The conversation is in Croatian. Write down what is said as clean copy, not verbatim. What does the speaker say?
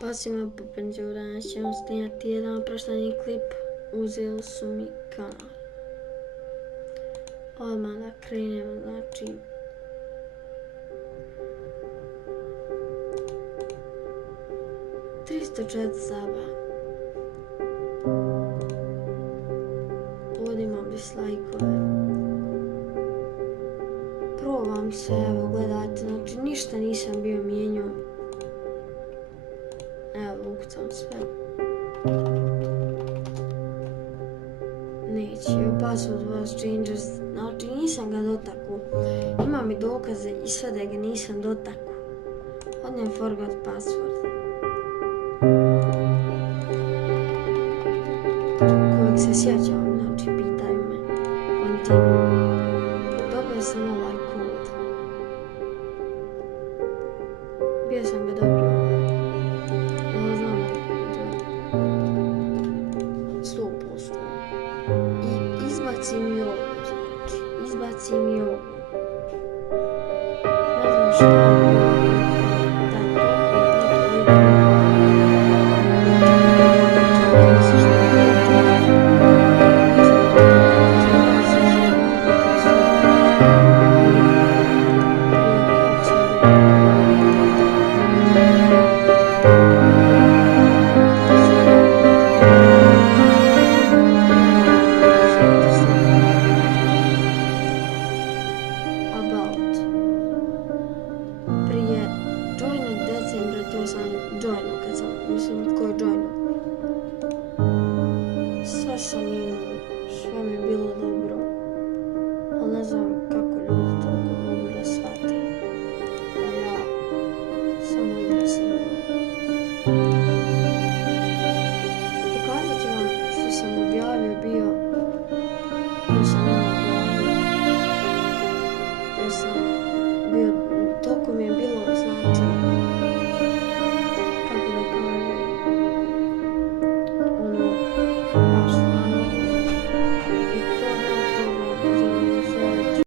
Pa svima popenđu, danas ćemo snijati jedan opraštani klip, uzeli su mi kanal. Odmah da krenemo, znači... ...304 saba. Vodimo dislajkove. Probam se, evo gledajte, znači ništa nisam bio mijenjao. Evo, ukucam sve. Neće, password was changes, znači nisam ga dotakao. Imam i dokaze i sve da ga nisam dotakao. Odnijem forgot password. Kojeg se sjećam, znači pitaju me. Continue. Dobio sam ovaj kod. Bio sam ga dobio ovaj. Ja znam da 100%. I izbacim i ovo, znači. Izbacim i ovo. Ne znam šta je joinu, kad sam, mislim, ko je joinu. Sve sam imao, sve mi je bilo dobro, ali ne znam kako ljudi toliko mogu da shvate da ja samo imao. Pokazat ću vam što sam objavio bio sam objavio, jer sam bio, toliko mi je bilo, znači,